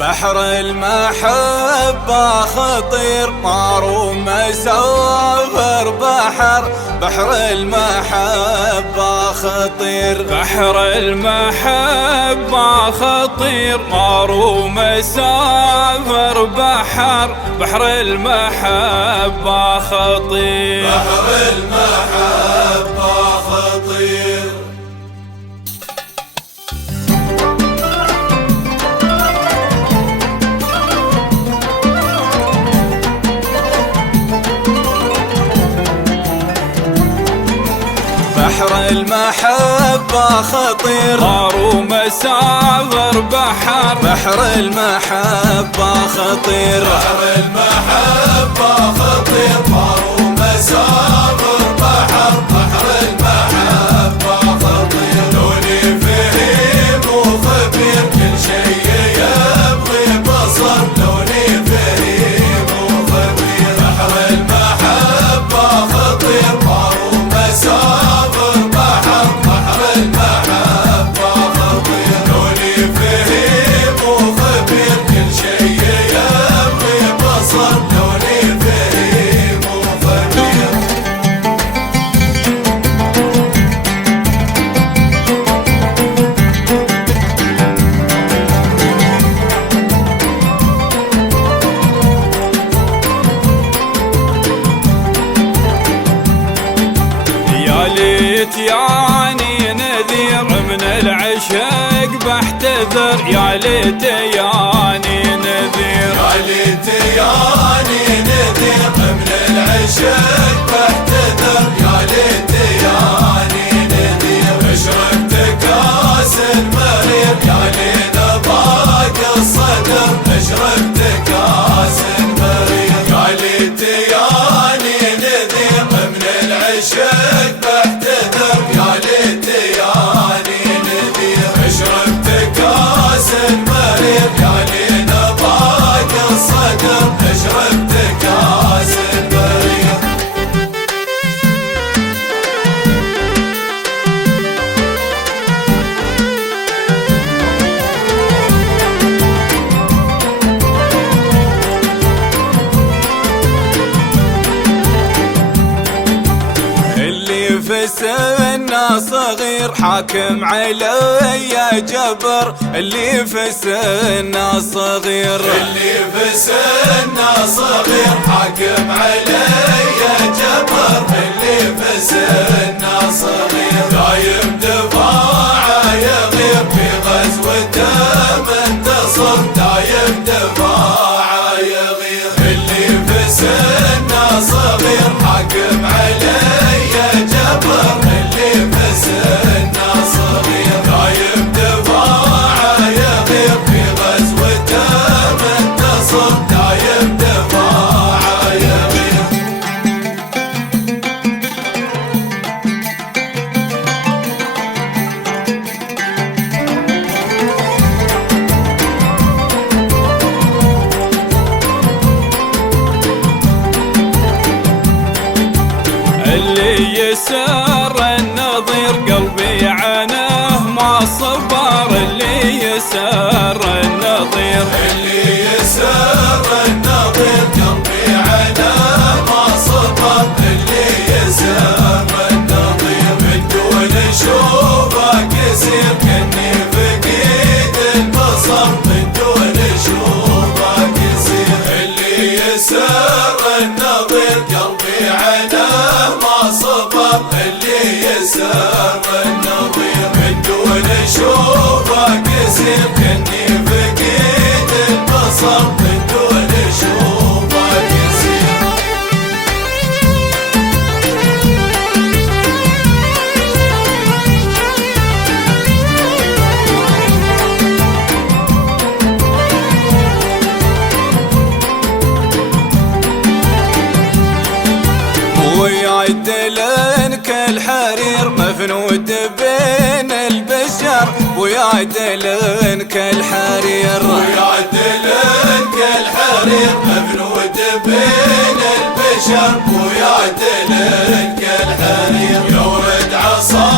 بحر المحبة خطير ماروم مسافر بحر المحبة خطير. بحر المحبة خطير ماروم مسافر بحر المحبة خطير. بحر المحبة خطير. بحر المحبة خطير ماروم مسافر بحر المحبة خطير. بحر المحبة خطير ماروم مسافر بحر المحبة خطير. لوني فهيم وخبير كل شيء يبغي بصر. لوني فهيم وخبير. بحر المحبة خطير ماروم مسافر بحر المحبة خطير. لوني فهيم وخبير كل شيء يبغي بصر. لوني فهيم وخبير. يا ليت ياني نذير من العشق بحتذر. يا ليت ياني نذير. يا ليت ياني نذير من العشق بحتذر. يا ليت ياني نذير. اشربت كاس المرير يا ليت ضاق الصدر. اشربت كاس المرير يا ليت ياني نذير من العشق بحتذر. يا ليت ياني نذير. اشربت كاس المرير يا ليت ضاق الصدر. اشربت كاس المرير. اللي في سنه صغير حاكم علي جبر. اللي في سنه صغير. اللي في سنه صغير حاكم علي جبر. اللي في سنه صغير دايم دفاعه يغير. في غزوته منتصر دايم دفاعه يغير. اللي في سنه صغير حاكم علي جبر. اللي في سنه صغير دايم دفاعه يغير. في غزوته منتصر دايم دفاعه يغير. اللي يسر النظير قلبي عنه ما صبر. اللي يسر النظير. اللي يسر النظير قلبي عنه ما صبر. اللي يسر النظير من دون شوفه قصير كني فقيد البصر. من دون شوفه قصير. اللي يسر النظير قلبي عنه ما صبر. اللي يسر النظير من دون شوفه قصير كني فقيد البصر. من دون شوفه قصير. ويعدلن كالحرير مفنود بين البشر. ويعدلن كالحرير. ويعدلن كالحرير مفنود بين البشر. ويعدلن كالحرير يورد عصا